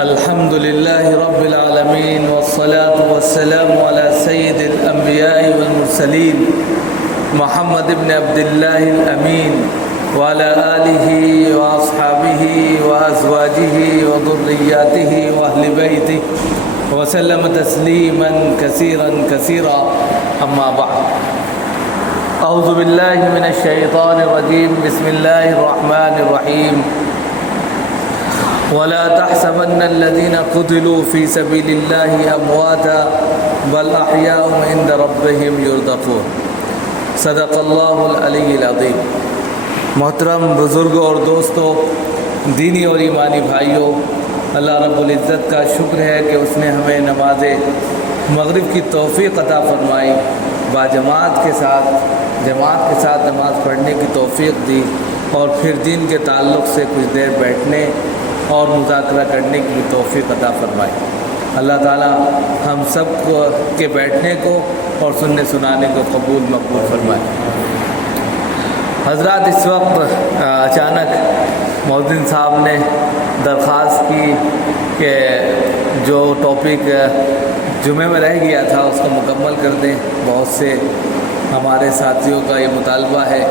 الحمد لله رب العالمين والصلاة والسلام على سيد الأنبياء والمرسلين محمد بن عبد الله الأمين وعلى آله وأصحابه وأزواجه وذرياته وأهل بيته وسلم تسليما كثيرا كثيرا أما بعد. أعوذ بالله من الشيطان الرجيم. بسم الله الرحمن الرحيم. ولا تحسبن الذين قتلوا في سبيل الله أمواتا بل أحياء عند ربهم يرزقون. صدق اللہ العلی العظیم. محترم بزرگوں اور دوستوں، دینی اور ایمانی بھائیوں، اللہ رب العزت کا شکر ہے کہ اس نے ہمیں نماز مغرب کی توفیق عطا فرمائی، جماعت کے ساتھ نماز پڑھنے کی توفیق دی، اور پھر دین کے تعلق سے کچھ دیر بیٹھنے اور مذاکرہ کرنے کی توفیق عطا فرمائی. اللہ تعالی ہم سب کو کے بیٹھنے کو اور سننے سنانے کو قبول مقبول فرمائے. حضرات، اس وقت اچانک مؤذن صاحب نے درخواست کی کہ جو ٹاپک جمعے میں رہ گیا تھا اس کو مکمل کر دیں. بہت سے ہمارے ساتھیوں کا یہ مطالبہ ہے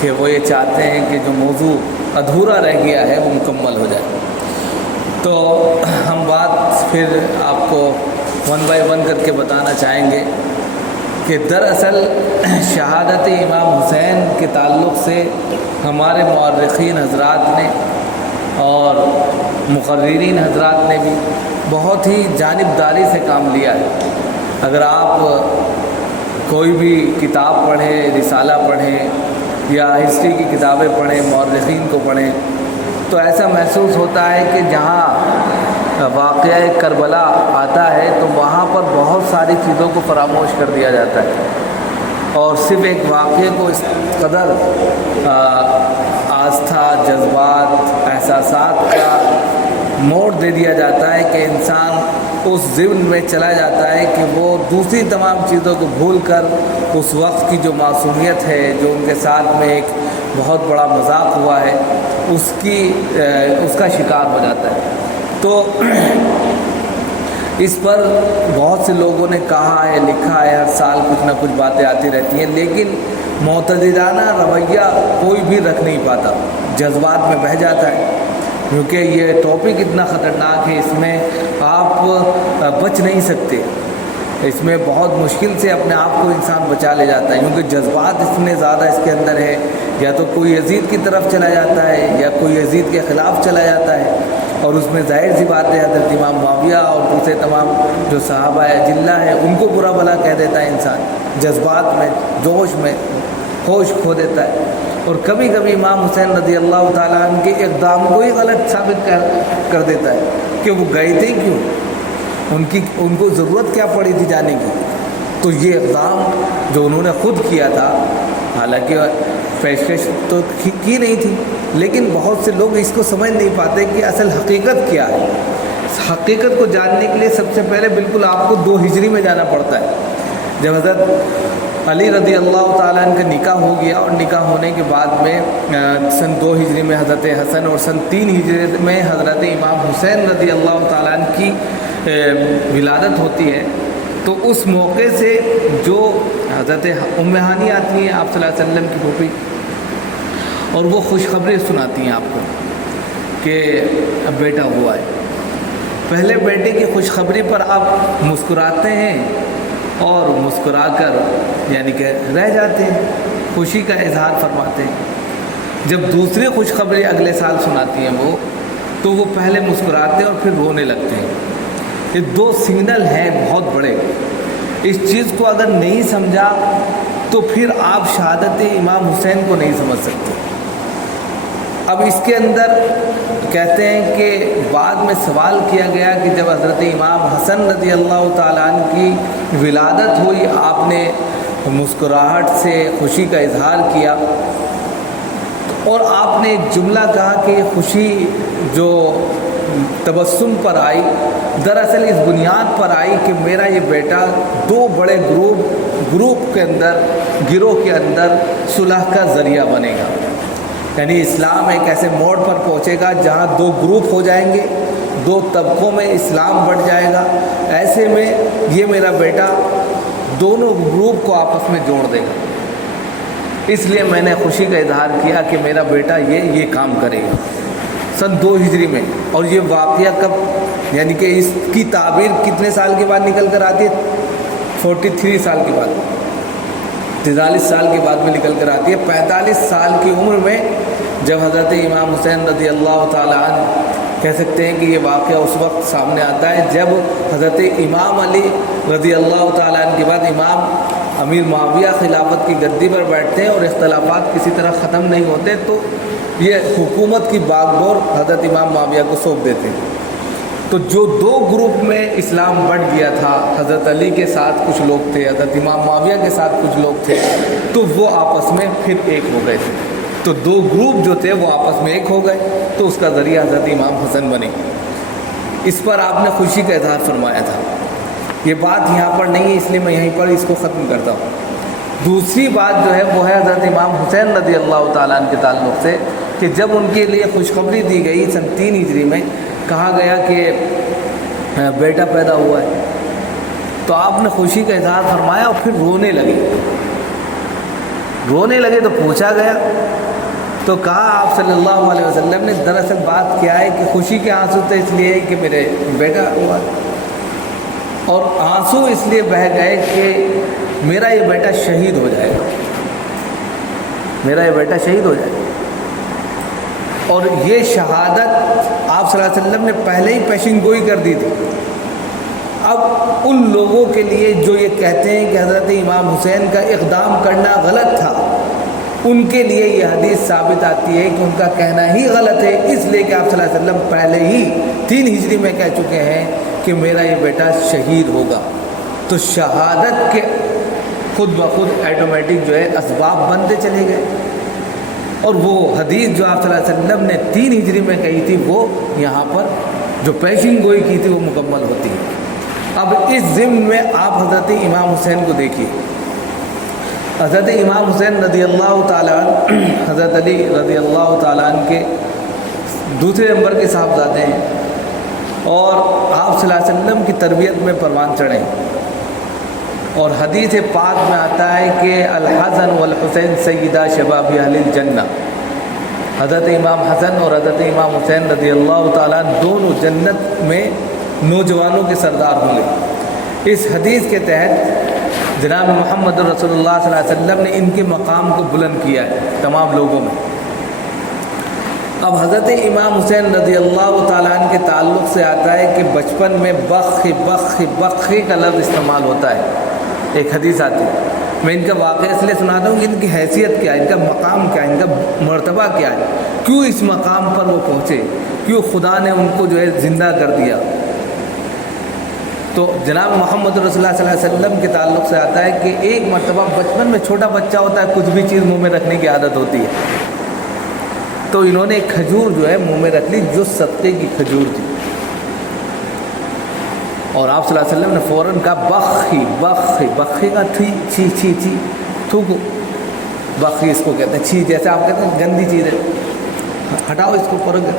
کہ وہ یہ چاہتے ہیں کہ جو موضوع ادھورا رہ گیا ہے وہ مکمل ہو جائے. تو ہم بات پھر آپ کو 1 بائی 1 کر کے بتانا چاہیں گے کہ دراصل شہادت امام حسین کے تعلق سے ہمارے مورخین حضرات نے اور مقررین حضرات نے بھی بہت ہی جانبداری سے کام لیا ہے. اگر آپ کوئی بھی کتاب پڑھیں، رسالہ پڑھیں یا ہسٹری کی کتابیں پڑھیں، مورخین کو پڑھیں، تو ایسا محسوس ہوتا ہے کہ جہاں واقعہ کربلا آتا ہے تو وہاں پر بہت ساری چیزوں کو فراموش کر دیا جاتا ہے، اور صرف ایک واقعے کو اس قدر آستھا، جذبات، احساسات کا موڑ دے دیا جاتا ہے کہ انسان اس ضمن میں چلا جاتا ہے کہ وہ دوسری تمام چیزوں کو بھول کر اس وقت کی جو معصومیت ہے، جو ان کے ساتھ میں ایک بہت بڑا مذاق ہوا ہے، اس کا شکار ہو جاتا ہے. تو اس پر بہت سے لوگوں نے کہا ہے، لکھا ہے، ہر سال کچھ نہ کچھ باتیں آتی رہتی ہیں، لیکن معتدلانہ رویہ کوئی بھی رکھ نہیں پاتا، جذبات میں بہہ جاتا ہے. کیونکہ یہ ٹاپک اتنا خطرناک ہے، اس میں آپ بچ نہیں سکتے. اس میں بہت مشکل سے اپنے آپ کو انسان بچا لے جاتا ہے، کیونکہ جذبات اتنے زیادہ اس کے اندر ہے. یا تو کوئی یزید کی طرف چلا جاتا ہے یا کوئی یزید کے خلاف چلا جاتا ہے، اور اس میں ظاہر سی بات ہے حضرت امام معاویہ اور دوسرے تمام جو صحابہ اجلہ ہیں ان کو برا بھلا کہہ دیتا ہے انسان، جذبات میں، جوش میں ہوش کھو دیتا ہے. اور کبھی کبھی امام حسین رضی اللہ تعالیٰ عنہ کے اقدام کو ہی غلط ثابت کر دیتا ہے کہ وہ گئے تھے کیوں، ان کو ضرورت کیا پڑی تھی جانے کی. تو یہ اقدام جو انہوں نے خود کیا تھا، حالانکہ پیشکش تو کی نہیں تھی، لیکن بہت سے لوگ اس کو سمجھ نہیں پاتے کہ اصل حقیقت کیا ہے. اس حقیقت کو جاننے کے لیے سب سے پہلے بالکل آپ کو 2 ہجری میں جانا پڑتا ہے. جب حضرت علی رضی اللہ تعالیٰ عنہ کا نکاح ہو گیا، اور نکاح ہونے کے بعد میں سن 2 ہجری میں حضرت حسن اور سن 3 ہجری میں حضرت امام حسین رضی اللہ تعالیٰ عنہ کی ولادت ہوتی ہے، تو اس موقع سے جو حضرت ام ہانی آتی ہیں آپ صلی اللہ علیہ وسلم کی پھوپھی، اور وہ خوشخبری سناتی ہیں آپ کو کہ اب بیٹا ہوا ہے. پہلے بیٹے کی خوشخبری پر آپ مسکراتے ہیں اور مسکرا کر یعنی کہ رہ جاتے ہیں، خوشی کا اظہار فرماتے ہیں. جب دوسری خوشخبری اگلے سال سناتی ہیں وہ، تو وہ پہلے مسکراتے ہیں اور پھر رونے لگتے ہیں. یہ 2 سگنل ہیں بہت بڑے. اس چیز کو اگر نہیں سمجھا تو پھر آپ شہادت امام حسین کو نہیں سمجھ سکتے. اب اس کے اندر کہتے ہیں کہ بعد میں سوال کیا گیا کہ جب حضرت امام حسن رضی اللہ تعالیٰ عنہ کی ولادت ہوئی، آپ نے مسکراہٹ سے خوشی کا اظہار کیا، اور آپ نے ایک جملہ کہا کہ خوشی جو تبسم پر آئی، دراصل اس بنیاد پر آئی کہ میرا یہ بیٹا 2 بڑے گروہ کے اندر صلح کا ذریعہ بنے گا. یعنی اسلام ایک ایسے موڑ پر پہنچے گا جہاں 2 گروپ ہو جائیں گے، دو طبقوں میں اسلام بٹ جائے گا. ایسے میں یہ میرا بیٹا دونوں گروپ کو آپس میں جوڑ دے گا. اس لیے میں نے خوشی کا اظہار کیا کہ میرا بیٹا یہ کام کرے گا. سن 2 ہجری میں. اور یہ واقعہ کب، یعنی کہ اس کی تعبیر کتنے سال کے بعد نکل کر آتی ہے؟ 43 سال کے بعد، 43 سال کے بعد میں نکل کر آتی ہے. 45 سال کی عمر میں جب حضرت امام حسین رضی اللہ تعالیٰ عنہ، کہہ سکتے ہیں کہ یہ واقعہ اس وقت سامنے آتا ہے جب حضرت امام علی رضی اللہ تعالیٰ عنہ کے بعد امام امیر معاویہ خلافت کی گدی پر بیٹھتے ہیں اور اختلافات کسی طرح ختم نہیں ہوتے، تو یہ حکومت کی باغ بور حضرت امام معاویہ کو سونپ دیتے ہیں. تو جو 2 گروپ میں اسلام بٹ گیا تھا، حضرت علی کے ساتھ کچھ لوگ تھے، حضرت امام معاویہ کے ساتھ کچھ لوگ تھے، تو وہ آپس میں پھر ایک ہو گئے تھے. تو 2 گروپ جو تھے وہ آپس میں ایک ہو گئے، تو اس کا ذریعہ حضرت امام حسن بنے. اس پر آپ نے خوشی کا اظہار فرمایا تھا. یہ بات یہاں پر نہیں ہے، اس لیے میں یہیں پر اس کو ختم کرتا ہوں. دوسری بات جو ہے وہ ہے حضرت امام حسین رضی اللہ تعالیٰ عنہ کے تعلق سے، کہ جب ان کے لیے خوشخبری دی گئی سن 3 ہجری میں، کہا گیا کہ بیٹا پیدا ہوا ہے، تو آپ نے خوشی کا اظہار فرمایا اور پھر رونے لگے. تو پوچھا گیا تو کہا آپ صلی اللہ علیہ وسلم نے دراصل بات کیا ہے کہ خوشی کے آنسو تو اس لیے کہ میرے بیٹا ہوا، اور آنسو اس لیے بہہ گئے کہ میرا یہ بیٹا شہید ہو جائے گا، میرا یہ بیٹا شہید ہو جائے گا. اور یہ شہادت آپ صلی اللہ علیہ وسلم نے پہلے ہی پیشین گوئی کر دی تھی. اب ان لوگوں کے لیے جو یہ کہتے ہیں کہ حضرت امام حسین کا اقدام کرنا غلط تھا، ان کے لیے یہ حدیث ثابت آتی ہے کہ ان کا کہنا ہی غلط ہے، اس لیے کہ آپ صلی اللہ علیہ وسلم پہلے ہی 3 ہجری میں کہہ چکے ہیں کہ میرا یہ بیٹا شہید ہوگا. تو شہادت کے خود بخود ایٹومیٹک جو ہے اسباب بنتے چلے گئے، اور وہ حدیث جو آپ صلی اللہ علیہ وسلم نے 3 ہجری میں کہی تھی وہ یہاں پر جو پیشین گوئی کی تھی وہ مکمل ہوتی ہے. اب اس ضمن میں آپ حضرت امام حسین کو دیکھیے. حضرت امام حسین رضی اللہ تعالیٰ عنہ حضرت علی رضی اللہ تعالیٰ عنہ کے دوسرے نمبر کے صاحبزادے ہیں، اور آپ صلی اللہ علیہ وسلم کی تربیت میں پروان چڑھے. اور حدیث پاک میں آتا ہے کہ الحسن والحسین سیدہ شباب اہل الجنہ، حضرت امام حسن اور حضرت امام حسین رضی اللہ تعالیٰ دونوں جنت میں نوجوانوں کے سردار ہوں گے. اس حدیث کے تحت جناب محمد رسول اللہ صلی اللہ علیہ وسلم نے ان کے مقام کو بلند کیا ہے تمام لوگوں میں. اب حضرت امام حسین رضی اللہ تعالیٰ عنہ کے تعلق سے آتا ہے کہ بچپن میں بخ کا لفظ استعمال ہوتا ہے. ایک حدیث آتی ہے، میں ان کا واقعہ اس لیے سناتا ہوں کہ ان کی حیثیت کیا ہے، ان کا مقام کیا ہے، ان کا مرتبہ کیا ہے، کیوں اس مقام پر وہ پہنچے، کیوں خدا نے ان کو جو ہے زندہ کر دیا. تو جناب محمد رسول اللہ صلی اللہ علیہ وسلم کے تعلق سے آتا ہے کہ ایک مرتبہ بچپن میں چھوٹا بچہ ہوتا ہے، کچھ بھی چیز منہ میں رکھنے کی عادت ہوتی ہے، تو انہوں نے ایک کھجور جو ہے منہ میں رکھ لی جو صدقے کی کھجور تھی، اور آپ صلی اللہ علیہ وسلم نے فوراً کہا بخی کا چھی تھوکو. بخی اس کو کہتے ہیں، چھی جیسے آپ کہتے ہیں گندی چیز ہے، ہٹاؤ اس کو فوراً.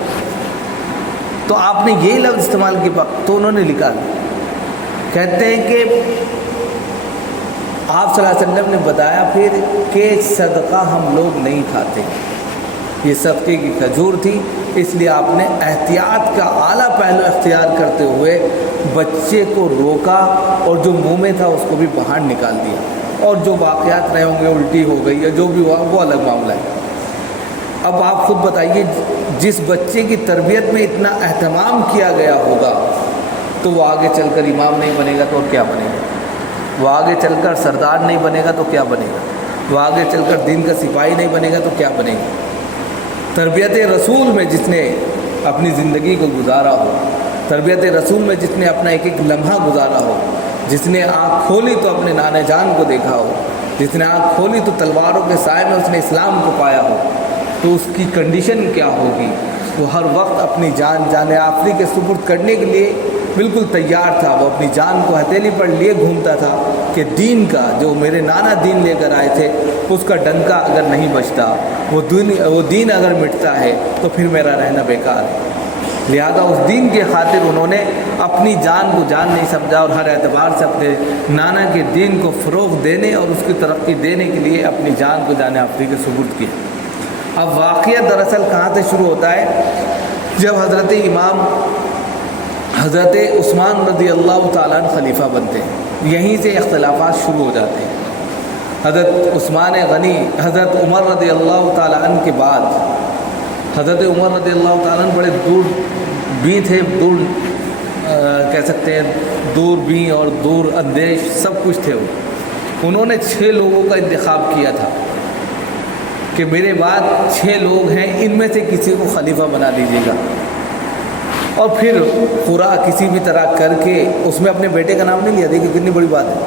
تو آپ نے یہی لفظ استعمال کیا تو انہوں نے لکھا. کہتے ہیں کہ آپ صلی اللہ علیہ وسلم نے بتایا پھر کہ صدقہ ہم لوگ نہیں کھاتے، یہ صدقے کی کھجور تھی، اس لیے آپ نے احتیاط کا اعلیٰ پہلو اختیار کرتے ہوئے بچے کو روکا، اور جو منہ میں تھا اس کو بھی باہر نکال دیا. اور جو واقعات رہے ہوں گے، الٹی ہو گئی یا جو بھی ہوا وہ الگ معاملہ ہے. اب آپ خود بتائیے، جس بچے کی تربیت میں اتنا اہتمام کیا گیا ہوگا تو وہ آگے چل کر امام نہیں بنے گا تو اور کیا بنے گا؟ وہ آگے چل کر سردار نہیں بنے گا تو کیا بنے گا؟ وہ آگے چل کر دین کا سپاہی نہیں بنے گا تو کیا بنے گا؟ تربیت رسول میں جس نے اپنی زندگی کو گزارا ہو، تربیت رسول میں جس نے اپنا ایک ایک لمحہ گزارا ہو، جس نے آنکھ کھولی تو اپنے نانے جان کو دیکھا ہو، جس نے آنکھ کھولی تو تلواروں کے سائے میں اس نے اسلام کو پایا ہو، تو اس کی کنڈیشن کیا ہوگی؟ وہ ہر وقت اپنی جان آخری کے سپرد کرنے کے لیے بالکل تیار تھا. وہ اپنی جان کو ہتھیلی پر لیے گھومتا تھا کہ دین کا جو میرے نانا دین لے کر آئے تھے اس کا ڈنکا اگر نہیں بچتا، وہ دین اگر مٹتا ہے تو پھر میرا رہنا بیکار ہے. لہذا اس دین کی خاطر انہوں نے اپنی جان کو جان نہیں سمجھا اور ہر اعتبار سے اپنے نانا کے دین کو فروغ دینے اور اس کی ترقی دینے کے لیے اپنی جان کو جان آفری کے سپرد کیا۔ اب واقعہ دراصل کہاں سے شروع ہوتا ہے؟ جب حضرت عثمان رضی اللہ تعالیٰ عنہ خلیفہ بنتے ہیں، یہیں سے اختلافات شروع ہو جاتے ہیں۔ حضرت عثمان غنی حضرت عمر رضی اللہ تعالیٰ عنہ کے بعد، حضرت عمر رضی اللہ تعالیٰ عنہ بڑے دور بھی تھے، کہہ سکتے ہیں دور بھی اور دور اندیش سب کچھ تھے۔ انہوں نے 6 لوگوں کا انتخاب کیا تھا کہ میرے بعد 6 لوگ ہیں، ان میں سے کسی کو خلیفہ بنا دیجیے گا، اور پھر پورا کسی بھی طرح کر کے اس میں اپنے بیٹے کا نام نہیں لیا۔ دیکھیں کتنی بڑی بات ہے،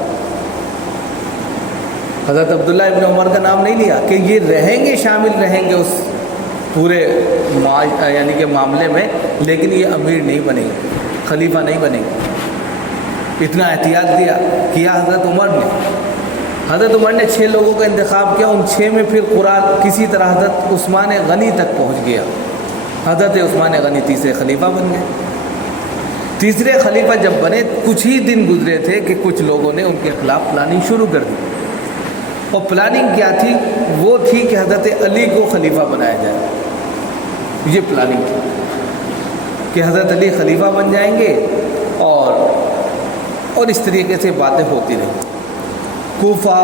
حضرت عبداللہ ابن عمر کا نام نہیں لیا کہ یہ رہیں گے، شامل رہیں گے اس پورے یعنی کہ معاملے میں، لیکن یہ امیر نہیں بنے گا، خلیفہ نہیں بنے گا۔ اتنا احتیاط کیا حضرت عمر نے۔ حضرت عمر نے 6 لوگوں کا انتخاب کیا، ان 6 میں پھر قرآن کسی طرح حضرت عثمان غنی تک پہنچ گیا۔ حضرت عثمان غنی تیسرے خلیفہ بن گئے۔ تیسرے خلیفہ جب بنے، کچھ ہی دن گزرے تھے کہ کچھ لوگوں نے ان کے خلاف پلاننگ شروع کر دی، اور پلاننگ کیا تھی؟ وہ تھی کہ حضرت علی کو خلیفہ بنایا جائے۔ یہ پلاننگ تھی کہ حضرت علی خلیفہ بن جائیں گے، اور اس طریقے سے باتیں ہوتی رہیں۔ کوفہ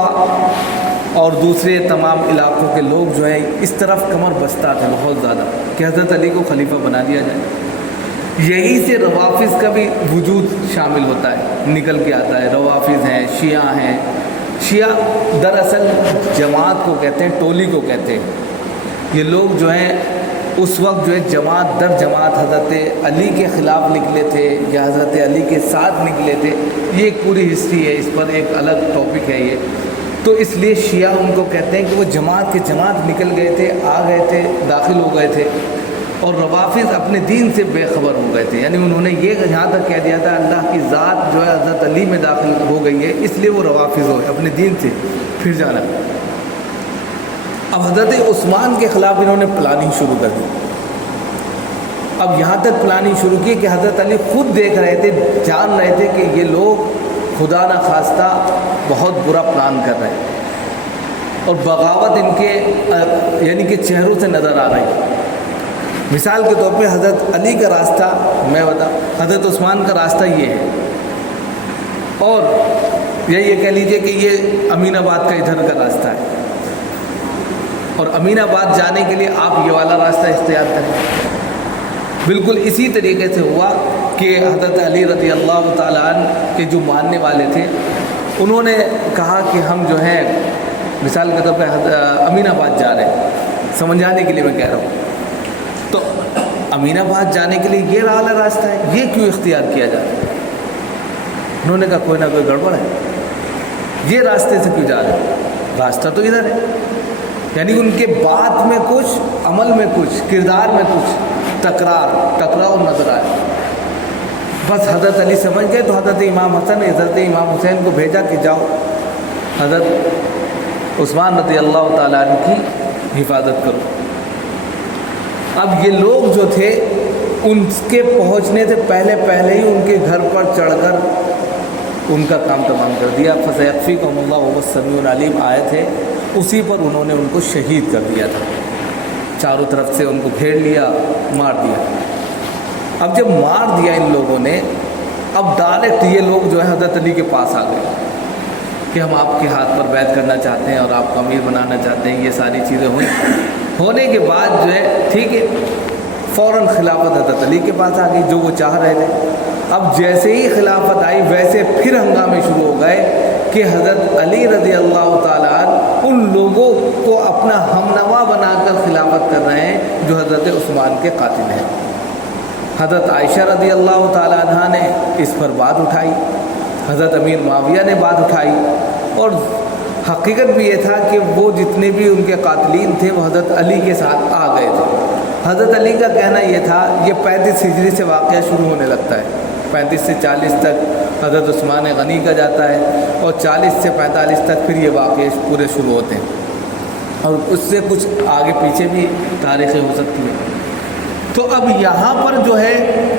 اور دوسرے تمام علاقوں کے لوگ جو ہیں اس طرف کمر بستہ تھے بہت زیادہ کہ حضرت علی کو خلیفہ بنا دیا جائے۔ یہی سے روافظ کا بھی وجود شامل ہوتا ہے، نکل کے آتا ہے۔ روافظ ہیں، شیعہ ہیں۔ شیعہ دراصل جماعت کو کہتے ہیں، ٹولی کو کہتے ہیں۔ یہ لوگ جو ہیں اس وقت جو ہے جماعت در جماعت حضرت علی کے خلاف نکلے تھے یا حضرت علی کے ساتھ نکلے تھے۔ یہ ایک پوری ہسٹری ہے، اس پر ایک الگ ٹاپک ہے یہ۔ تو اس لیے شیعہ ان کو کہتے ہیں کہ وہ جماعت کے جماعت نکل گئے تھے، آ گئے تھے، داخل ہو گئے تھے، اور روافظ اپنے دین سے بے خبر ہو گئے تھے۔ یعنی انہوں نے یہ یہاں تک کہہ دیا تھا اللہ کی ذات جو ہے حضرت علی میں داخل ہو گئی ہے، اس لیے وہ روافظ ہوئے، اپنے دین سے پھر جانا۔ اب حضرت عثمان کے خلاف انہوں نے پلاننگ شروع کر دی۔ اب یہاں تک پلاننگ شروع کی کہ حضرت علی خود دیکھ رہے تھے، جان رہے تھے کہ یہ لوگ خدا نہ خواستہ بہت برا پلان کر رہے ہیں، اور بغاوت ان کے یعنی کہ چہروں سے نظر آ رہی۔ مثال کے طور پہ حضرت علی کا راستہ میں بتاؤں، حضرت عثمان کا راستہ یہ ہے، اور یہ کہہ لیجئے کہ یہ امین آباد کا ادھر کا راستہ ہے، اور امین آباد جانے کے لیے آپ یہ والا راستہ اختیار کریں۔ بالکل اسی طریقے سے ہوا کہ حضرت علی رضی اللہ تعالیٰ عنہ کے جو ماننے والے تھے، انہوں نے کہا کہ ہم جو ہیں مثال کے طور پہ امین آباد جا رہے ہیں، سمجھانے کے لیے میں کہہ رہا ہوں، تو امین آباد جانے کے لیے یہ والا راستہ ہے، یہ کیوں اختیار کیا جاتا ہے؟ انہوں نے کہا کوئی نہ کوئی گڑبڑ ہے، یہ راستے سے کیوں جا رہے ہیں؟ راستہ تو ادھر ہے۔ یعنی ان کے بات میں کچھ، عمل میں کچھ، کردار میں کچھ ٹکراؤ نظر آئے۔ بس حضرت علی سمجھ گئے، تو حضرت امام حسن حضرت امام حسین کو بھیجا کہ جاؤ حضرت عثمان رضی اللہ تعالیٰ عنہ کی حفاظت کرو۔ اب یہ لوگ جو تھے ان کے پہنچنے سے پہلے ہی ان کے گھر پر چڑھ کر ان کا کام تمام کر دیا۔ فَسَيَكْفِيكُمُ اللَّهُ وَهُوَ السَّمِيعُ الْعَلِيمُ آئے تھے، اسی پر انہوں نے ان کو شہید کر دیا تھا، چاروں طرف سے ان کو گھیر لیا، مار دیا۔ اب جب مار دیا ان لوگوں نے، اب ڈائریکٹ یہ لوگ جو ہے حضرت علی کے پاس آ گئے کہ ہم آپ کے ہاتھ پر بیعت کرنا چاہتے ہیں اور آپ کو امیر بنانا چاہتے ہیں۔ یہ ساری چیزیں ہونے کے بعد جو ہے ٹھیک ہے، فوراً خلافت حضرت علی کے پاس آ گئی، جو وہ چاہ رہے تھے۔ اب جیسے ہی خلافت آئی، ویسے پھر ہنگامے شروع ہو گئے کہ حضرت علی رضی اللہ تعالیٰ عنہ ان لوگوں کو اپنا ہمنوا بنا کر خلافت کر رہے ہیں جو حضرت عثمان کے قاتل ہیں۔ حضرت عائشہ رضی اللہ تعالیٰ عنہ نے اس پر بات اٹھائی، حضرت امیر معاویہ نے بات اٹھائی، اور حقیقت بھی یہ تھا کہ وہ جتنے بھی ان کے قاتلین تھے وہ حضرت علی کے ساتھ آ گئے تھے۔ حضرت علی کا کہنا یہ تھا، یہ 35 ہجری سے واقعہ شروع ہونے لگتا ہے، 35 سے 40 تک حضرت عثمان غنی کا جاتا ہے، اور 40 سے 45 تک پھر یہ واقعے پورے شروع ہوتے ہیں، اور اس سے کچھ آگے پیچھے بھی تاریخیں ہو سکتی ہیں۔ تو اب یہاں پر جو ہے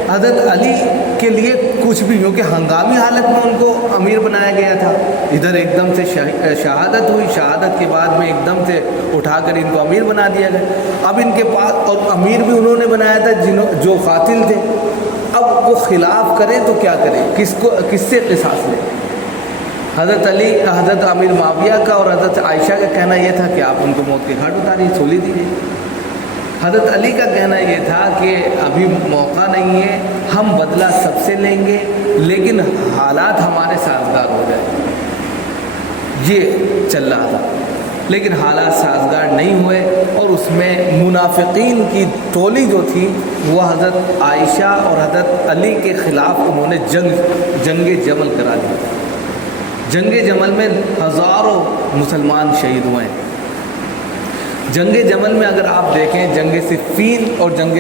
حضرت علی کے لیے کچھ بھی، کیونکہ ہنگامی حالت میں ان کو امیر بنایا گیا تھا، ادھر ایک دم سے شہادت ہوئی، شہادت کے بعد میں ایک دم سے اٹھا کر ان کو امیر بنا دیا گیا۔ اب ان کے پاس، اور امیر بھی انہوں نے بنایا تھا جو قاتل تھے، اب وہ خلاف کریں تو کیا کریں، کس سے قصاص لیں؟ حضرت علی، حضرت امیر معاویہ کا اور حضرت عائشہ کا کہنا یہ تھا کہ آپ ان کو موت کے گھاٹ اتاریے، سولی دیجیے۔ حضرت علی کا کہنا یہ تھا کہ ابھی موقع نہیں ہے، ہم بدلہ سب سے لیں گے لیکن حالات ہمارے سازگار ہو جائیں، یہ چل رہا تھا، لیکن حالات سازگار نہیں ہوئے، اور اس میں منافقین کی ٹولی جو تھی وہ حضرت عائشہ اور حضرت علی کے خلاف انہوں نے جنگ جمل کرا دی۔ جنگ جمل میں ہزاروں مسلمان شہید ہوئے ہیں۔ جنگ جمل میں اگر آپ دیکھیں، جنگ صفین اور جنگ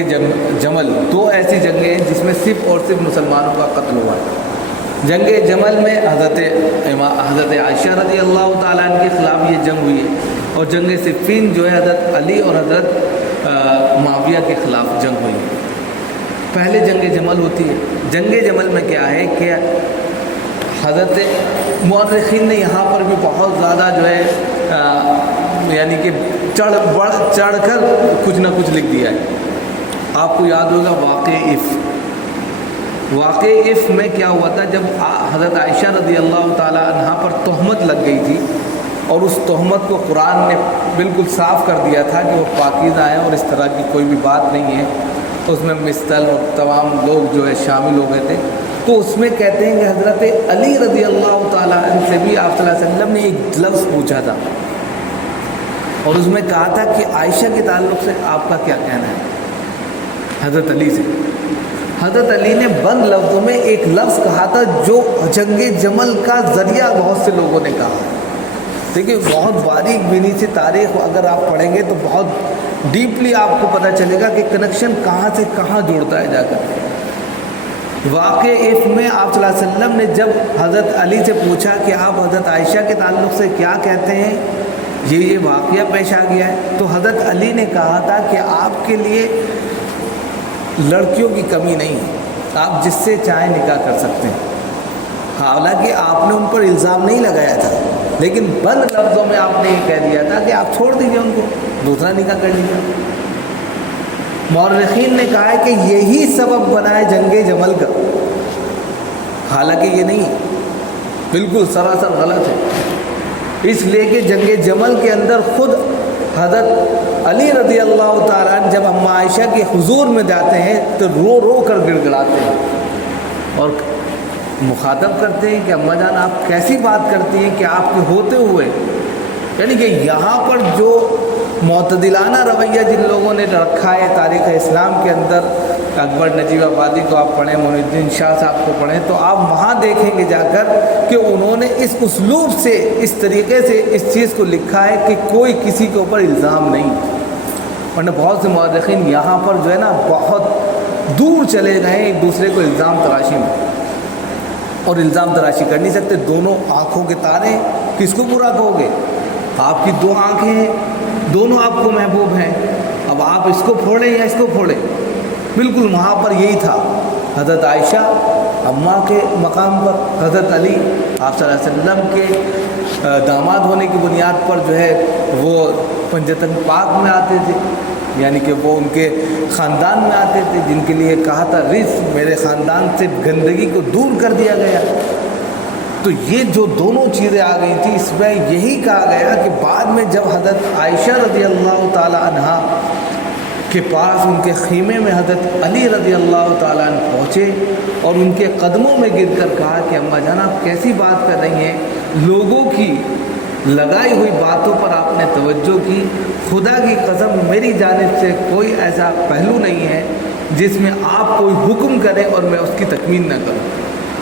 جمل دو ایسی جنگیں ہیں جس میں صرف اور صرف مسلمانوں کا قتل ہوا ہے۔ جنگ جمل میں حضرت عائشہ رضی اللہ تعالیٰ عنہ کے خلاف یہ جنگ ہوئی ہے، اور جنگ صفین جو ہے حضرت علی اور حضرت معاویہ کے خلاف جنگ ہوئی ہے۔ پہلے جنگ جمل ہوتی ہے۔ جنگ جمل میں کیا ہے کہ حضرت مورخین نے یہاں پر بھی بہت زیادہ جو ہے یعنی کہ چڑھ کر کچھ نہ کچھ لکھ دیا ہے۔ آپ کو یاد ہوگا واقع عف میں کیا ہوا تھا، جب حضرت عائشہ رضی اللہ تعالیٰ عنہا پر تہمت لگ گئی تھی، اور اس تہمت کو قرآن نے بالکل صاف کر دیا تھا کہ وہ پاکیزہ ہیں اور اس طرح کی کوئی بھی بات نہیں ہے، اس میں مستل اور تمام لوگ جو ہے شامل ہو گئے تھے۔ تو اس میں کہتے ہیں کہ حضرت علی رضی اللہ تعالیٰ عنہ سے بھی آپ صلی اللہ علیہ وسلم نے ایک لفظ پوچھا تھا، اور اس میں کہا تھا کہ عائشہ کے تعلق سے آپ کا کیا کہنا ہے؟ حضرت علی سے حضرت علی نے بند لفظوں میں ایک لفظ کہا تھا جو جنگ جمل کا ذریعہ بہت سے لوگوں نے کہا۔ دیکھیے بہت باریک بینی سے تاریخ اگر آپ پڑھیں گے تو بہت ڈیپلی آپ کو پتہ چلے گا کہ کنیکشن کہاں سے کہاں جڑتا ہے جا کر۔ واقع عف میں آپ صلی اللہ علیہ وسلم نے جب حضرت علی سے پوچھا کہ آپ حضرت عائشہ کے تعلق سے کیا کہتے ہیں، یہ واقعہ پیش آ گیا ہے، تو حضرت علی نے کہا تھا کہ آپ کے لیے لڑکیوں کی کمی نہیں ہے، آپ جس سے چاہیں نکاح کر سکتے ہیں۔ حالانکہ آپ نے ان پر الزام نہیں لگایا تھا، لیکن بند لفظوں میں آپ نے یہ کہہ دیا تھا کہ آپ چھوڑ دیجیے ان کو، دوسرا نکاح کر لیجیے۔ مورخین نے کہا ہے کہ یہی سبب بنا ہے جنگ جمل کا، حالانکہ یہ نہیں، بالکل سراسر غلط ہے، اس لیے کہ جنگ جمل کے اندر خود حضرت علی رضی اللہ تعالیٰ عنہ جب اماں عائشہ کے حضور میں جاتے ہیں تو رو رو کر گڑ گڑاتے ہیں اور مخاطب کرتے ہیں کہ اماں جان آپ کیسی بات کرتی ہیں کہ آپ کے ہوتے ہوئے، یعنی کہ یہاں پر جو معتدلانہ رویہ جن لوگوں نے رکھا ہے تاریخ اسلام کے اندر، اکبر نجیب آبادی کو آپ پڑھیں، معین الدین شاہ صاحب کو پڑھیں، تو آپ وہاں دیکھیں گے جا کر کہ انہوں نے اس اسلوب سے، اس طریقے سے اس چیز کو لکھا ہے کہ کوئی کسی کے اوپر الزام نہیں، ورنہ بہت سے مورخین یہاں پر جو ہے نا بہت دور چلے گئے ایک دوسرے کو الزام تراشی میں، اور الزام تراشی کر نہیں سکتے۔ دونوں آنکھوں کے تارے، کس کو برا کہو گے؟ آپ کی دو آنکھیں ہیں، دونوں آپ کو محبوب ہیں، اب آپ اس کو پھوڑیں یا اس کو پھوڑیں؟ بالکل وہاں پر یہی تھا۔ حضرت عائشہ اماں کے مقام پر، حضرت علی آپ صلی اللہ علیہ وسلم کے داماد ہونے کی بنیاد پر جو ہے وہ پنجتن پاک میں آتے تھے، یعنی کہ وہ ان کے خاندان میں آتے تھے، جن کے لیے کہا تھا رزق، میرے خاندان سے گندگی کو دور کر دیا گیا۔ تو یہ جو دونوں چیزیں آ گئی تھی، اس میں یہی کہا گیا کہ بعد میں جب حضرت عائشہ رضی اللہ تعالیٰ عنہا کے پاس ان کے خیمے میں حضرت علی رضی اللہ تعالیٰ عنہ پہنچے اور ان کے قدموں میں گر کر کہا کہ اماں جان آپ کیسی بات کر رہی ہیں، لوگوں کی لگائی ہوئی باتوں پر آپ نے توجہ کی، خدا کی قسم میری جانب سے کوئی ایسا پہلو نہیں ہے جس میں آپ کوئی حکم کریں اور میں اس کی تکمیل نہ کروں۔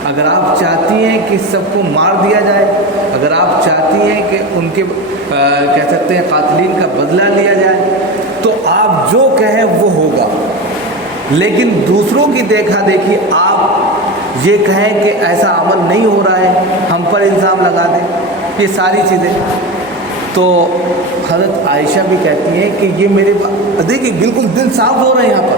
اگر آپ چاہتی ہیں کہ سب کو مار دیا جائے، اگر آپ چاہتی ہیں کہ ان کے کہہ سکتے ہیں قاتلین کا بدلہ لیا جائے، تو آپ جو کہیں وہ ہوگا، لیکن دوسروں کی دیکھا دیکھی آپ یہ کہیں کہ ایسا عمل نہیں ہو رہا ہے، ہم پر الزام لگا دیں، یہ ساری چیزیں۔ تو حضرت عائشہ بھی کہتی ہیں کہ یہ میرے دیکھیے بالکل دل صاف ہو رہا ہے یہاں پر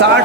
60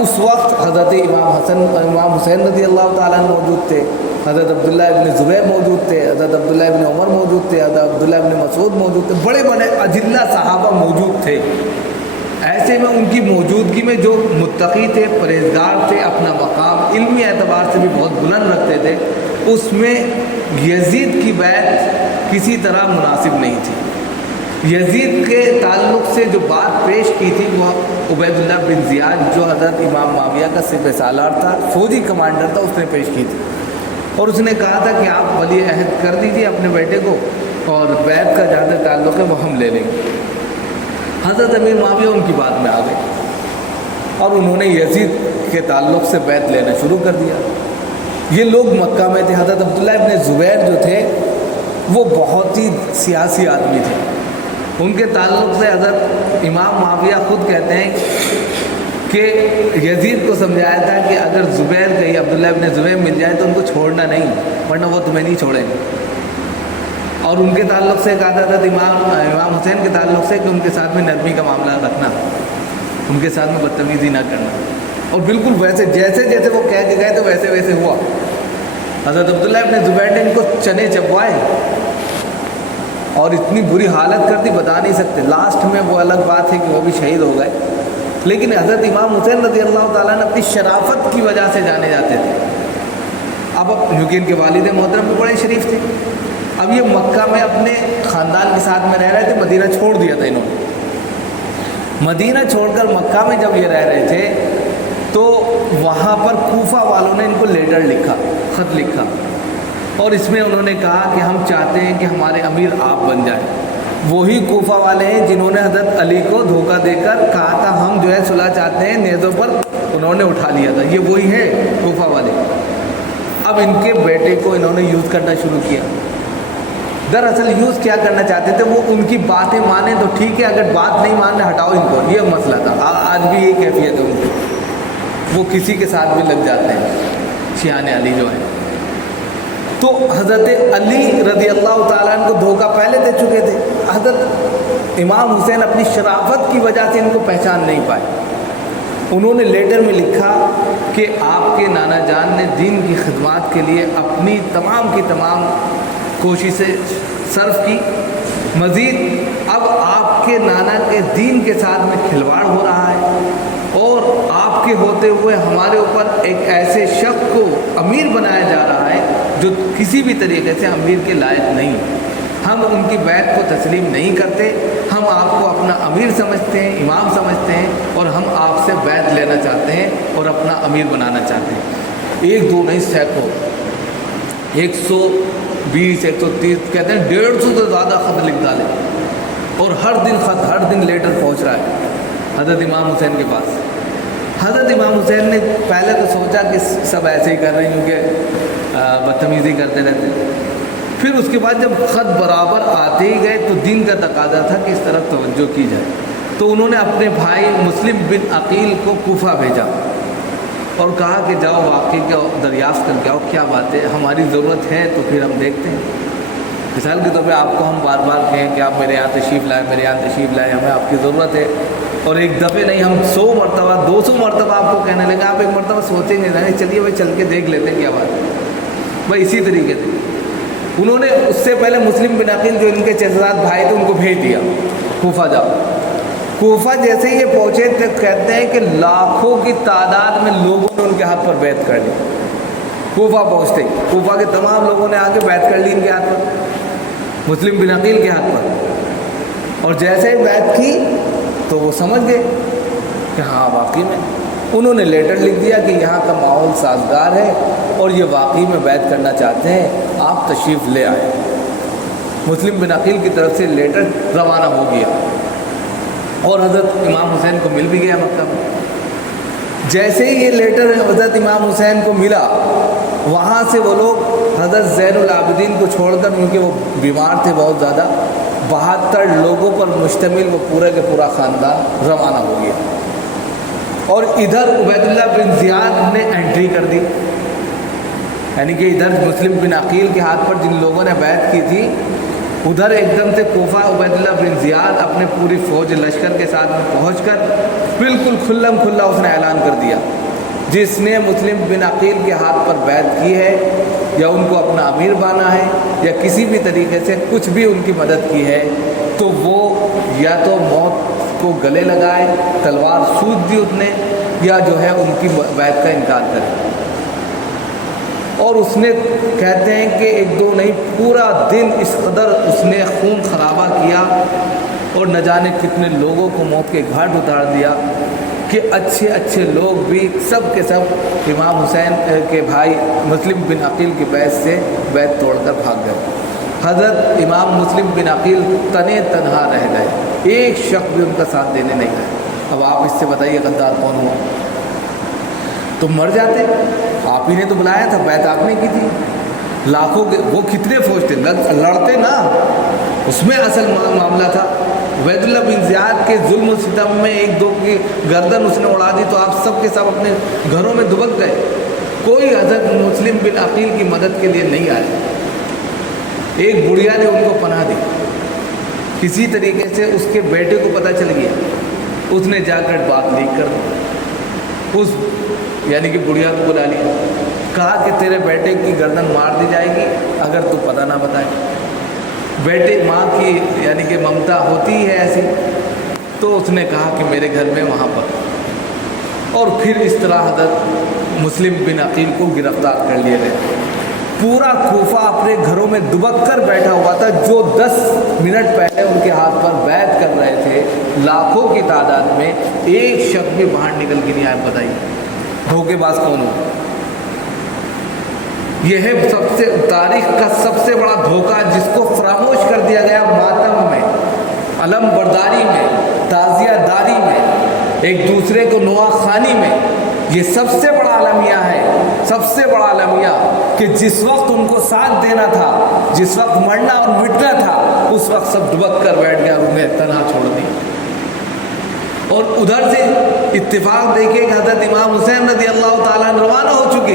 اس وقت حضرت امام حسین رضی اللہ تعالیٰ عنہ موجود تھے، حضرت عبداللہ ابن زبیر موجود تھے، حضرت عبداللہ ابن عمر موجود تھے، حضرت عبداللہ ابن مسعود موجود تھے، بڑے بڑے اجلہ صحابہ موجود تھے۔ ایسے میں ان کی موجودگی میں جو متقی تھے، پرہیزگار تھے، اپنا مقام علمی اعتبار سے بھی بہت بلند رکھتے تھے، اس میں یزید کی بیعت کسی طرح مناسب نہیں تھی۔ یزید کے تعلق سے جو بات پیش کی تھی وہ عبید اللہ بن زیاد جو حضرت امام معاویہ کا سپہ سالار تھا، فوجی کمانڈر تھا، اس نے پیش کی تھی، اور اس نے کہا تھا کہ آپ ولی عہد کر دیجیے اپنے بیٹے کو، اور بیعت کا جہاں تک تعلق ہے وہ ہم لے لیں گے۔ حضرت امیر معاویہ ان کی بات میں آ گئے اور انہوں نے یزید کے تعلق سے بیعت لینا شروع کر دیا۔ یہ لوگ مکہ میں تھے۔ حضرت عبداللہ ابن زبیر جو تھے وہ بہت ہی سیاسی آدمی تھے، ان کے تعلق سے حضرت امام معاویہ خود کہتے ہیں کہ یزید کو سمجھایا تھا کہ اگر زبیر کہیں عبداللہ ابن زبیر مل جائے تو ان کو چھوڑنا نہیں، ورنہ وہ تمہیں نہیں چھوڑیں گے۔ اور ان کے تعلق سے کہا تھا امام حسین کے تعلق سے کہ ان کے ساتھ میں نرمی کا معاملہ رکھنا، ان کے ساتھ میں بدتمیزی نہ کرنا، اور بالکل ویسے جیسے وہ کہہ کے گئے تو ویسے ویسے ہوا۔ حضرت عبداللہ ابن زبیر نے ان کو چنے چبوائے اور اتنی بری حالت کر دی بتا نہیں سکتے۔ لاسٹ میں وہ الگ بات ہے کہ وہ بھی شہید ہو گئے، لیکن حضرت امام حسین رضی اللہ تعالیٰ نے اپنی شرافت کی وجہ سے جانے جاتے تھے۔ اب کیونکہ ان کے والد محترم بھی بڑے شریف تھے، اب یہ مکہ میں اپنے خاندان کے ساتھ میں رہ رہے تھے، مدینہ چھوڑ دیا تھا انہوں نے۔ مدینہ چھوڑ کر مکہ میں جب یہ رہ رہے تھے تو وہاں پر کوفہ والوں نے ان کو لیٹر لکھا، خط لکھا، اور اس میں انہوں نے کہا کہ ہم چاہتے ہیں کہ ہمارے امیر آپ بن جائیں۔ وہی کوفہ والے ہیں جنہوں نے حضرت علی کو دھوکہ دے کر کہا تھا ہم جو ہے صلح چاہتے ہیں، نیزوں پر انہوں نے اٹھا لیا تھا، یہ وہی ہے کوفہ والے۔ اب ان کے بیٹے کو انہوں نے یوز کرنا شروع کیا۔ دراصل یوز کیا کرنا چاہتے تھے، وہ ان کی باتیں مانیں تو ٹھیک ہے، اگر بات نہیں ماننے ہٹاؤ ان کو، یہ مسئلہ تھا۔ آج بھی یہ کیفیت ہے ان کی، وہ کسی کے ساتھ بھی لگ جاتے ہیں، شیعان علی جو ہیں۔ تو حضرت علی رضی اللہ تعالیٰ عنہ کو دھوکہ پہلے دے چکے تھے، حضرت امام حسین اپنی شرافت کی وجہ سے ان کو پہچان نہیں پائے۔ انہوں نے لیٹر میں لکھا کہ آپ کے نانا جان نے دین کی خدمات کے لیے اپنی تمام کی تمام کوششیں صرف کی، مزید اب آپ کے نانا کے دین کے ساتھ میں کھلواڑ ہو رہا ہے، اور آپ کے ہوتے ہوئے ہمارے اوپر ایک ایسے شخص کو امیر بنایا جا رہا ہے جو کسی بھی طریقے سے امیر کے لائق نہیں۔ ہم ان کی بیعت کو تسلیم نہیں کرتے، ہم آپ کو اپنا امیر سمجھتے ہیں، امام سمجھتے ہیں، اور ہم آپ سے بیعت لینا چاہتے ہیں اور اپنا امیر بنانا چاہتے ہیں۔ ایک دو نہیں، سینکڑوں، 120 130 کہتے ہیں 150 سے زیادہ خط لکھ ڈالے، اور ہر دن لیٹر پہنچ رہا ہے حضرت امام حسین کے پاس۔ حضرت امام حسین نے پہلے تو سوچا کہ سب ایسے ہی کر رہے ہیں کیونکہ بدتمیزی کرتے رہتے ہیں، پھر اس کے بعد جب خط برابر آتے ہی گئے تو دین کا تقاضا تھا کہ اس طرف توجہ کی جائے، تو انہوں نے اپنے بھائی مسلم بن عقیل کو کوفہ بھیجا اور کہا کہ جاؤ واقعی کا دریافت کر کے آؤ، کیا بات ہے، ہماری ضرورت ہے تو پھر ہم دیکھتے ہیں۔ مثال کے طور پہ آپ کو ہم بار بار کہیں کہ آپ میرے یہاں تشریف لائیں، میرے یہاں تشریف لائیں، ہمیں آپ کی ضرورت ہے، اور ایک دفعہ نہیں ہم 100 مرتبہ 200 مرتبہ آپ کو کہنے لگے، آپ ایک مرتبہ سوچیں گے چلیے بھائی چل کے دیکھ لیتے ہیں کیا بات ہے۔ بھائی اسی طریقے سے انہوں نے اس سے پہلے مسلم بن عقیل جو ان کے چچزاد بھائی تھے ان کو بھیج دیا کوفہ جاؤ۔ کوفہ جیسے یہ پہنچے تو کہتے ہیں کہ لاکھوں کی تعداد میں لوگوں نے ان کے ہاتھ پر بیعت کر لی۔ کوفہ پہنچتے کوفہ کے تمام لوگوں نے آ کے بیعت کر لی ان کے ہاتھ پر، مسلم بن عقیل کے ہاتھ پر، اور جیسے ہی بیعت کی تو وہ سمجھ گئے کہ ہاں واقعی میں، انہوں نے لیٹر لکھ دیا کہ یہاں کا ماحول سازگار ہے اور یہ واقعی میں بیعت کرنا چاہتے ہیں، آپ تشریف لے آئے۔ مسلم بن عقیل کی طرف سے لیٹر روانہ ہو گیا اور حضرت امام حسین کو مل بھی گیا مکہ میں۔ جیسے ہی یہ لیٹر حضرت امام حسین کو ملا، وہاں سے وہ لوگ حضرت زین العابدین کو چھوڑ کر، کیونکہ وہ بیمار تھے بہت زیادہ، 72 لوگوں پر مشتمل وہ پورے کے پورا خاندان روانہ ہو گیا، اور ادھر عبید اللہ بن زیاد نے انٹری کر دی، یعنی کہ ادھر مسلم بن عقیل کے ہاتھ پر جن لوگوں نے بیعت کی تھی، ادھر ایک دم سے کوفہ عبید اللہ بن زیاد اپنے پوری فوج لشکر کے ساتھ میں پہنچ کر بالکل کھلم کھلا اس نے اعلان کر دیا، جس نے مسلم بن عقیل کے ہاتھ پر بیعت کی ہے یا ان کو اپنا امیر بانا ہے یا کسی بھی طریقے سے کچھ بھی ان کی مدد کی ہے، تو وہ یا تو موت کو گلے لگائے، تلوار سوج دی اس نے، یا جو ہے ان کی بیعت کا انکار کرے۔ اور اس نے کہتے ہیں کہ ایک دو نہیں، پورا دن اس قدر اس نے خون خرابہ کیا اور نہ جانے کتنے لوگوں کو موت کے گھاٹ اتار دیا کہ اچھے اچھے لوگ بھی سب کے سب امام حسین کے بھائی مسلم بن عقیل کی بیعت سے بیعت توڑ کر بھاگ گئے۔ حضرت امام مسلم بن عقیل تنے تنہا رہ گئے، ایک شخص بھی ان کا ساتھ دینے نہیں گئے۔ اب آپ اس سے بتائیے غدار کون ہوا؟ تو مر جاتے، آپ ہی نے تو بلایا تھا، بیعت آپ نے کی تھی، لاکھوں کے وہ کتنے فوج تھے، لڑتے نا، اس میں اصل معاملہ تھا۔ عبید اللہ بن زیاد کے ظلم و ستم میں ایک دو کی گردن اس نے اڑا دی تو آپ سب کے سب اپنے گھروں میں دبک گئے، کوئی حضرت مسلم بن عقیل کی مدد کے لیے نہیں آئے۔ ایک بڑھیا نے ان کو پناہ دی، کسی طریقے سے اس کے بیٹے کو پتہ چل گیا، اس نے جا کر بات لیک کر دی، اس یعنی کہ بڑھیا کو بلا لیا، کہا کہ تیرے بیٹے کی گردن مار دی جائے گی اگر تو پتہ نہ بتائے۔ بیٹے ماں کی یعنی کہ ممتا ہوتی ہے ایسی، تو اس نے کہا کہ میرے گھر میں وہاں پر، اور پھر اس طرح حضرت مسلم بن عقیل کو گرفتار کر لیے گئے۔ پورا کوفہ اپنے گھروں میں دبک کر بیٹھا ہوا تھا، جو 10 منٹ پہلے ان کے ہاتھ پر بیعت کر رہے تھے لاکھوں کی تعداد میں، ایک شخص بھی باہر نکل کے نہیں آئے۔ بتائیے دھوکے باز کون ہو؟ یہ ہے تاریخ کا سب سے بڑا دھوکہ، جس کو فراموش کر دیا گیا ماتم میں، علم برداری میں، تعزیہ داری میں، ایک دوسرے کو نواح خوانی میں۔ یہ سب سے بڑا المیہ ہے، سب سے بڑا المیہ، کہ جس وقت ان کو ساتھ دینا تھا، جس وقت مرنا اور مٹنا تھا، اس وقت سب دبک کر بیٹھ گیا، انہیں تنہا چھوڑ دیا۔ اور ادھر سے اتفاق دیکھیں کہ حضرت امام حسین رضی اللہ تعالیٰ روانہ ہو چکے،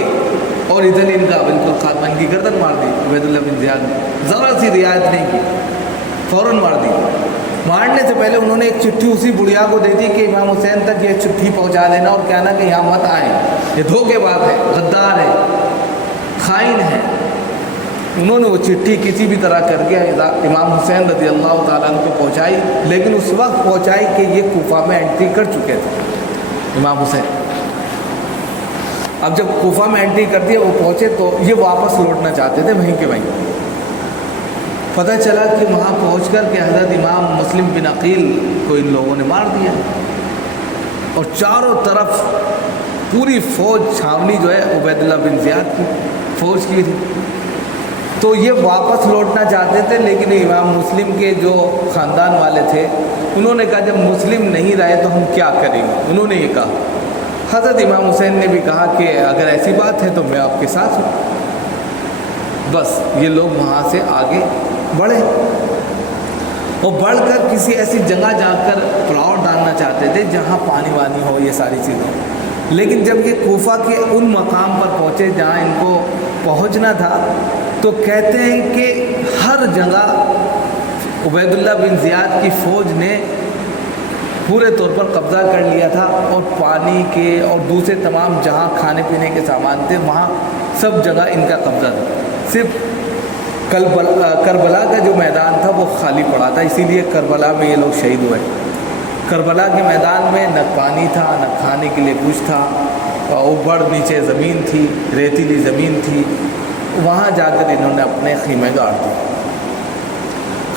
اور ادھر ان کا بالکل خاتمہ، ان کی گردن مار دی عبید اللہ بن زیاد نے، ذرا سی رعایت نہیں کی، فوراً مار دی۔ مارنے سے پہلے انہوں نے ایک چٹھی اسی بڑھیا کو دے دی کہ امام حسین تک یہ چٹھی پہنچا دینا اور کہنا کہ یہاں مت آئیں، یہ دھوکے باز ہے، غدار ہے، خائن ہے۔ انہوں نے وہ چٹھی کسی بھی طرح کر کے امام حسین رضی اللہ تعالیٰ عنہ کو پہنچائی، لیکن اس وقت پہنچائی کہ یہ کوفہ میں انٹری کر چکے تھے امام حسین۔ اب جب کوفہ میں انٹری کر دیا، وہ پہنچے تو یہ واپس لوٹنا چاہتے تھے وہیں کے وہیں۔ پتہ چلا کہ وہاں پہنچ کر کہ حضرت امام مسلم بن عقیل کو ان لوگوں نے مار دیا، اور چاروں طرف پوری فوج چھاونی جو ہے عبید اللہ بن زیاد کی فوج کی تھی۔ تو یہ واپس لوٹنا چاہتے تھے، لیکن امام مسلم کے جو خاندان والے تھے انہوں نے کہا جب مسلم نہیں رہے تو ہم کیا کریں گے، انہوں نے یہ کہا۔ حضرت امام حسین نے بھی کہا کہ اگر ایسی بات ہے تو میں آپ کے ساتھ ہوں۔ بس یہ لوگ وہاں سے آگے بڑھے، اور بڑھ کر کسی ایسی جگہ جا کر پڑاؤ ڈالنا چاہتے تھے جہاں پانی وانی ہو، یہ ساری چیزیں۔ لیکن جب یہ کوفہ کے ان مقام پر پہنچے جہاں ان کو پہنچنا تھا، تو کہتے ہیں کہ ہر جگہ عبید اللہ بن زیاد کی فوج نے پورے طور پر قبضہ کر لیا تھا، اور پانی کے اور دوسرے تمام جہاں کھانے پینے کے سامان تھے وہاں سب جگہ ان کا قبضہ تھا۔ صرف کربلا کا جو میدان تھا وہ خالی پڑا تھا، اسی لیے کربلا میں یہ لوگ شہید ہوئے۔ کربلا کے میدان میں نہ پانی تھا، نہ کھانے کے لیے کچھ تھا، اوپر نیچے زمین تھی، ریتیلی زمین تھی۔ وہاں جا کر انہوں نے اپنے خیمے گاڑ دیے۔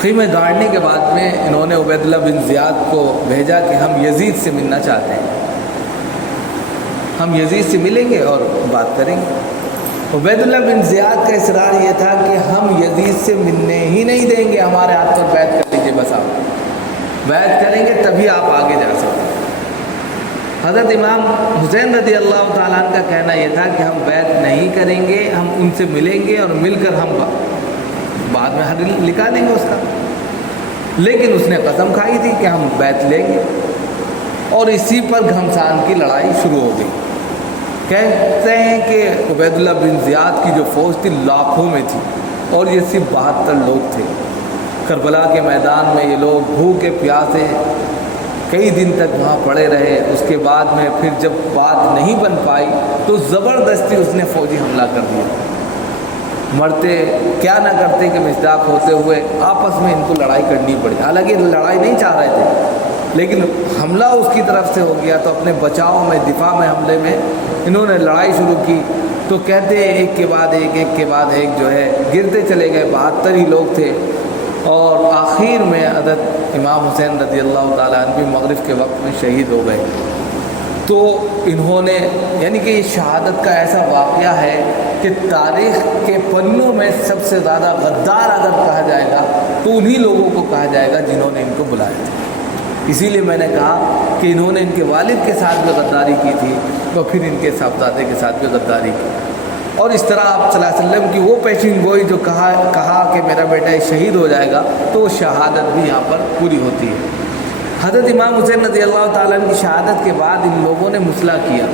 خیمے گاڑنے کے بعد میں انہوں نے عبید اللہ بن زیاد کو بھیجا کہ ہم یزید سے ملنا چاہتے ہیں، ہم یزید سے ملیں گے اور بات کریں گے۔ عبید اللہ بن زیاد کا اصرار یہ تھا کہ ہم یزید سے ملنے ہی نہیں دیں گے، ہمارے ہاتھ پر بیعت کر لیجیے، بس آپ بیعت کریں گے تبھی آپ آگے جا سکتے ہیں۔ حضرت امام حسین رضی اللہ تعالیٰ عنہ کا کہنا یہ تھا کہ ہم بیعت نہیں کریں گے، ہم ان سے ملیں گے اور مل کر ہم بعد میں حل نکالیں گے اس کا۔ لیکن اس نے قسم کھائی تھی کہ ہم بیعت لیں گے، اور اسی پر گھمسان کی لڑائی شروع ہو گئی۔ کہتے ہیں کہ عبید اللہ بن زیاد کی جو فوج تھی لاکھوں میں تھی، اور یہ صرف 72 لوگ تھے۔ کربلا کے میدان میں یہ لوگ بھوکے پیاسے کئی دن تک وہاں پڑے رہے. اس کے بعد میں پھر جب بات نہیں بن پائی تو زبردستی اس نے فوجی حملہ کر دیا. مرتے کیا نہ کرتے کہ مصداق ہوتے ہوئے آپس میں ان کو لڑائی کرنی پڑی. حالانکہ لڑائی نہیں چاہ رہے تھے لیکن حملہ اس کی طرف سے ہو گیا تو اپنے بچاؤ میں دفاع میں حملے میں انہوں نے لڑائی شروع کی. تو کہتے ہیں ایک کے بعد ایک جو ہے گرتے چلے گئے. 72 ہی لوگ تھے اور آخر میں حضرت امام حسین رضی اللہ تعالیٰ عنہ بھی مغرب کے وقت میں شہید ہو گئے. تو انہوں نے یعنی کہ یہ شہادت کا ایسا واقعہ ہے کہ تاریخ کے پنوں میں سب سے زیادہ غدار اگر کہا جائے گا تو انہی لوگوں کو کہا جائے گا جنہوں نے ان کو بلایا تھا. اسی لیے میں نے کہا کہ انہوں نے ان کے والد کے ساتھ بھی غداری کی تھی تو پھر ان کے صاحبزادے کے ساتھ بھی غداری کی. اور اس طرح آپ صلی اللہ علیہ وسلم کی وہ پیشین گوئی جو کہا کہ میرا بیٹا شہید ہو جائے گا تو وہ شہادت بھی یہاں پر پوری ہوتی ہے. حضرت امام حسین رضی اللہ تعالیٰ عنہ کی شہادت کے بعد ان لوگوں نے مسئلہ کیا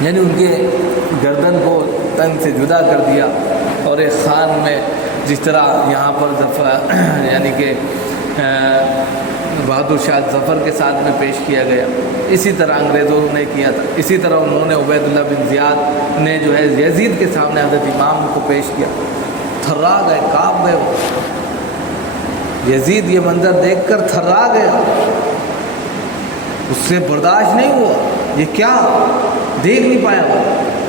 یعنی ان کے گردن کو تن سے جدا کر دیا اور ایک خان میں جس طرح یہاں پر یعنی کہ بہادر شاہ ظفر کے ساتھ میں پیش کیا گیا اسی طرح انگریزوں نے کیا تھا. اسی طرح انہوں نے عبید اللہ بن زیاد نے جو ہے یزید کے سامنے حضرت امام کو پیش کیا. تھرا گئے, کانپ گئے. یزید یہ منظر دیکھ کر تھرا گیا, اس سے برداشت نہیں ہوا. یہ کیا دیکھ نہیں پایا وہ,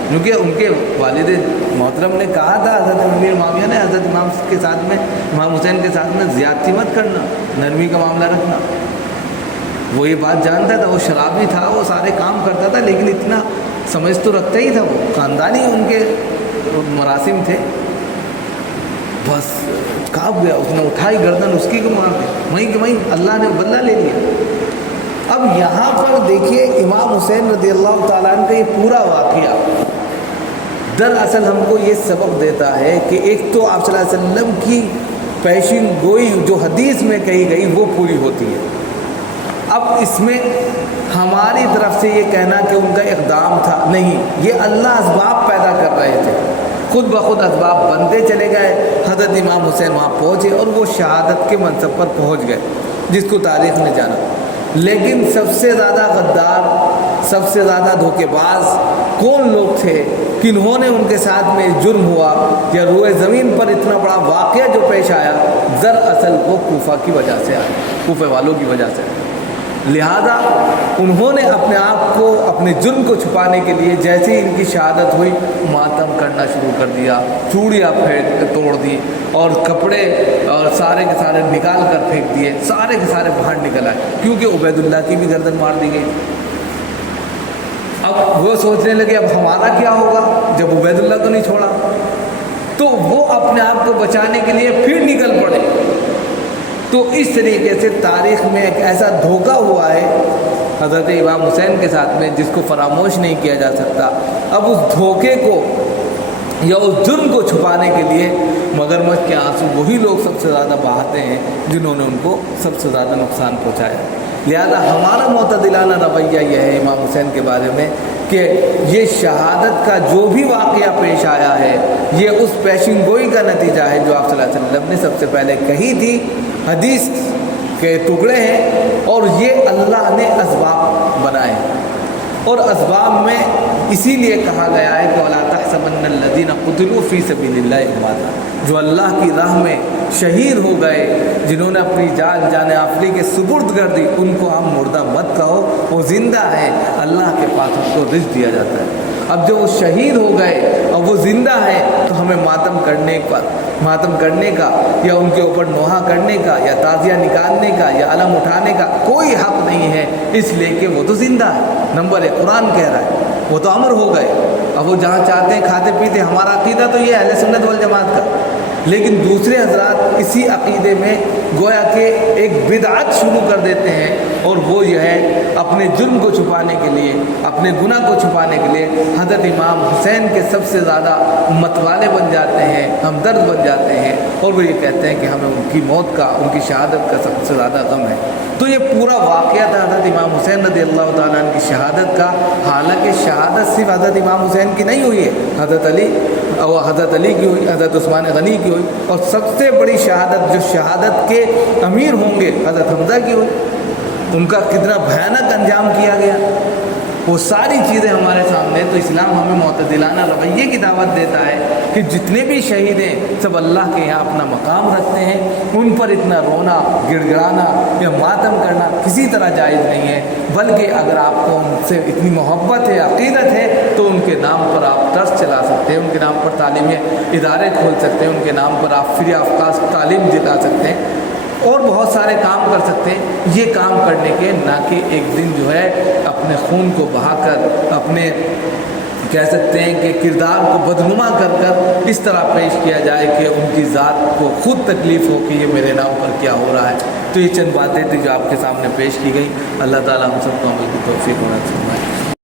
کیونکہ ان کے والد محترم نے کہا تھا حضرت امیر معاویہ نے حضرت امام کے ساتھ میں امام حسین کے ساتھ میں زیادتی مت کرنا, نرمی کا معاملہ رکھنا. وہ یہ بات جانتا تھا, وہ شرابی تھا, وہ سارے کام کرتا تھا لیکن اتنا سمجھ تو رکھتا ہی تھا. وہ خاندانی ان کے مراسم تھے. بس کانپ گیا, اس نے اٹھائی گردن اس کی کو مار دی, وہیں کہ وہیں اللہ نے بدلہ لے لیا. اب یہاں پر دیکھیے امام حسین رضی اللہ تعالیٰ عنہ کا یہ پورا واقعہ دراصل ہم کو یہ سبق دیتا ہے کہ ایک تو آپ صلی اللہ علیہ وسلم کی پیشین گوئی جو حدیث میں کہی گئی وہ پوری ہوتی ہے. اب اس میں ہماری طرف سے یہ کہنا کہ ان کا اقدام تھا نہیں, یہ اللہ اسباب پیدا کر رہے تھے, خود بخود اسباب بنتے چلے گئے. حضرت امام حسین وہاں پہنچے اور وہ شہادت کے منصب پر پہنچ گئے جس کو تاریخ نے جانا. لیکن سب سے زیادہ غدار, سب سے زیادہ دھوکے باز کون لوگ تھے, کنہوں نے ان کے ساتھ میں جرم ہوا یا روئے زمین پر اتنا بڑا واقعہ جو پیش آیا, دراصل وہ کوفہ کی وجہ سے آیا, کوفے والوں کی وجہ سے آیا. لہذا انہوں نے اپنے آپ کو اپنے جرم کو چھپانے کے لیے جیسے ہی ان کی شہادت ہوئی ماتم کرنا شروع کر دیا, چوڑیاں توڑ دی اور کپڑے اور سارے کے سارے نکال کر پھینک دیے, سارے کے سارے باہر نکل آئے کیونکہ عبید اللہ کی بھی گردن مار دی گئی. اب وہ سوچنے لگے اب ہمارا کیا ہوگا جب عبید اللہ کو نہیں چھوڑا, تو وہ اپنے آپ کو بچانے کے لیے پھر نکل پڑے. تو اس طریقے سے تاریخ میں ایک ایسا دھوکہ ہوا ہے حضرت امام حسین کے ساتھ میں جس کو فراموش نہیں کیا جا سکتا. اب اس دھوکے کو یا اس جرم کو چھپانے کے لیے مگرمچھ کے آنسو وہی لوگ سب سے زیادہ بہاتے ہیں جنہوں نے ان کو سب سے زیادہ نقصان پہنچایا. لہذا ہمارا معتدلانہ رویہ یہ ہے امام حسین کے بارے میں کہ یہ شہادت کا جو بھی واقعہ پیش آیا ہے یہ اس پیشین گوئی کا نتیجہ ہے جو آپ صلی اللہ علیہ وسلم نے سب سے پہلے کہی تھی. حدیث کے ٹکڑے ہیں اور یہ اللہ نے اسباب بنائے اور اسباب میں اسی لیے کہا گیا ہے کہ وَلَا تَحْسَبَنَّ الَّذِينَ قُتِلُوا فِي سَبِيلِ اللَّهِ أَمْوَاتًا, جو اللہ کی راہ میں شہید ہو گئے, جنہوں نے اپنی جان آفری کے سپرد کر دی, ان کو ہم مردہ مت کہو, وہ زندہ ہے, اللہ کے پاس ان کو رزق دیا جاتا ہے. اب جو وہ شہید ہو گئے اور وہ زندہ ہے تو ہمیں ماتم کرنے کا یا ان کے اوپر نوحہ کرنے کا یا تعزیہ نکالنے کا یا علم اٹھانے کا کوئی حق نہیں ہے, اس لیے کہ وہ تو زندہ ہے. نمبر 1 قرآن کہہ رہا ہے, وہ تو امر ہو گئے, اب وہ جہاں چاہتے ہیں کھاتے پیتے. ہمارا عقیدہ تو یہ اہل سنت والجماعت کا, لیکن دوسرے حضرات اسی عقیدے میں گویا کہ ایک بدعت شروع کر دیتے ہیں اور وہ یہ ہے اپنے جرم کو چھپانے کے لیے, اپنے گناہ کو چھپانے کے لیے حضرت امام حسین کے سب سے زیادہ متوالے بن جاتے ہیں, ہمدرد بن جاتے ہیں اور وہ یہ کہتے ہیں کہ ہمیں ان کی موت کا, ان کی شہادت کا سب سے زیادہ غم ہے. تو یہ پورا واقعہ تھا حضرت امام حسین رضی اللہ تعالیٰ عنہ کی شہادت کا. حالانکہ شہادت صرف حضرت امام حسین کی نہیں ہوئی ہے, حضرت علی کی ہوئی, حضرت عثمان غنی کی ہوئی, اور سب سے بڑی شہادت جو شہادت کے امیر ہوں گے حضرت حمزہ کی ہوئی. ان کا کتنا بھیانک انجام کیا گیا، وہ ساری چیزیں ہمارے سامنے. تو اسلام ہمیں معتدلانہ رویے کی دعوت دیتا ہے کہ جتنے بھی شہید ہیں سب اللہ کے یہاں اپنا مقام رکھتے ہیں، ان پر اتنا رونا، گڑ گڑانا یا ماتم کرنا کسی طرح جائز نہیں ہے. بلکہ اگر آپ کو ان سے اتنی محبت ہے، عقیدت ہے، تو ان کے نام پر آپ ٹرسٹ چلا سکتے ہیں، ان کے نام پر تعلیمی ادارے کھول سکتے ہیں، ان کے نام پر آپ فری آف کاسٹ تعلیم دلا سکتے ہیں، اور بہت سارے کام کر سکتے ہیں. یہ کام کرنے کے نہ کہ ایک دن جو ہے اپنے خون کو بہا کر، اپنے کہہ سکتے ہیں کہ کردار کو بدنما کر کر اس طرح پیش کیا جائے کہ ان کی ذات کو خود تکلیف ہو کہ یہ میرے نام پر کیا ہو رہا ہے. تو یہ چند باتیں تھیں جو آپ کے سامنے پیش کی گئی. اللہ تعالیٰ ہم سب کو عمل کی توفیق و نصیب فرمائے.